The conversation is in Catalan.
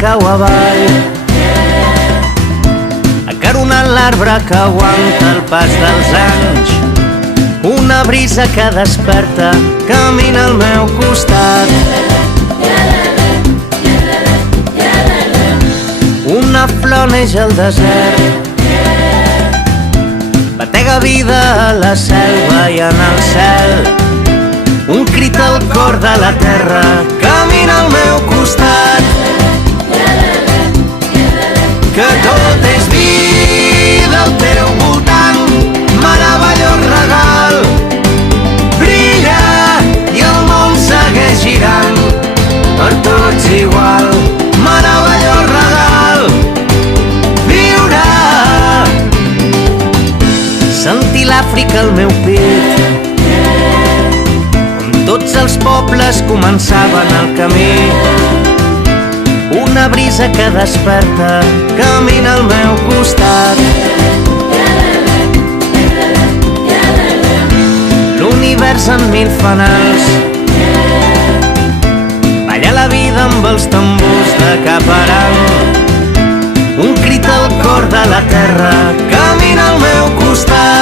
cau avall, acaronant l'arbre que aguanta el pas dels anys. Una brisa que desperta camina al meu costat. Una flor neix al desert, batega vida a la selva i en el cel. Un crit al cor de la terra camina al meu costat. Que tot és vida al teu voltant, meravellós regal. Brilla i el món segueix girant, per tots igual. Meravellós regal. Viure, sentir l'Àfrica al meu pit, on tots els pobles començaven el camí. Una brisa que desperta camina al meu costat. L'univers en mil fanals, balla la vida amb els tambors de Caparan. Un crit al cor de la terra camina al meu costat.